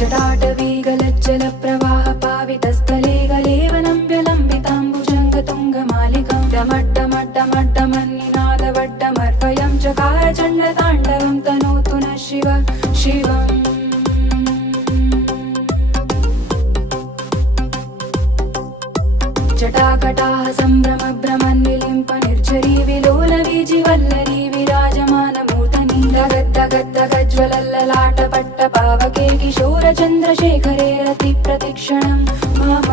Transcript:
जटाटवीगलज्जल प्रवाह पावितस्थले गलेवलम्ब्यलम्बिताम्बुजङ्गतुङ्गमालिकां डमड्डमड्डमड्डमन्निनादवड्डमर्वयं चकार चण्डताण्डवं तनोतु नः शिव शिवम् जटाकटाः सम्भ्रम भ्रमन्निलिम्प निर्झरी विलोलवीजिवल्लरी विराजमानमूर्धनि दगद्दगद्दगज्ज्वलल्ललाटपट्टपावके किशोर चन्द्रशेखरे रतिप्रतिक्षणं मम